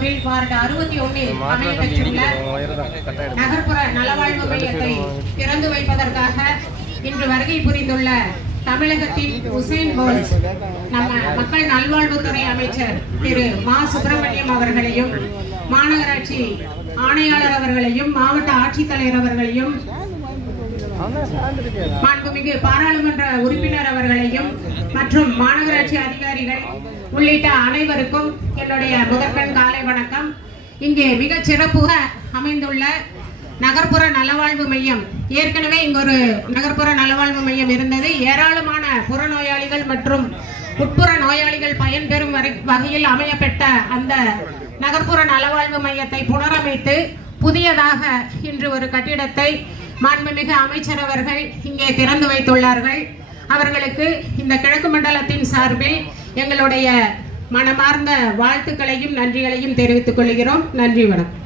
திருச்செந்தூரில் வார்டு 61 அமைய பெற்றுள்ள நகர்ப்புற நலவாழ்வு மையத்தை திறந்து வைப்பதற்காக இன்று வருகை புரிந்துள்ள தமிழகத்தின் உசேன் போல்ட் நம்ம மக்கள் நல்வாழ்வுத்துறை அமைச்சர் திரு மா சுப்பிரமணியம் அவர்களையும், மாநகராட்சி ஆணையாளர் அவர்களையும், மாவட்ட ஆட்சித்தலைவர் அவர்களையும், மாண்புமிகு பாராளுமன்ற உறுப்பினர் அவர்களையும் மற்றும் மாநகராட்சி அதிகாரிகள் உள்ளிட்ட அனைவருக்கும் என்னுடைய முதற்கண் காலை வணக்கம். இங்கே மிக சிறப்புக அமைந்துள்ள நகர்ப்புற நலவாழ்வு மையம், ஏற்கனவே இங்கு ஒரு நகர்ப்புற நலவாழ்வு மையம் இருந்தது. ஏராளமான புறநோயாளிகள் மற்றும் உட்புற நோயாளிகள் பயன்பெறும் வகையில் அமையப்பட்ட அந்த நகர்ப்புற நலவாழ்வு மையத்தை புனரமைத்து புதியதாக இன்று ஒரு கட்டிடத்தை மாண்புமிகு அமைச்சர் அவர்கள் இங்கே திறந்து வைத்துள்ளார்கள். அவர்களுக்கு இந்த கிழக்கு மண்டலத்தின் சார்பில் எங்களுடைய மனமார்ந்த வாழ்த்துக்களையும் நன்றிகளையும் தெரிவித்துக் கொள்கிறோம். நன்றி, வணக்கம்.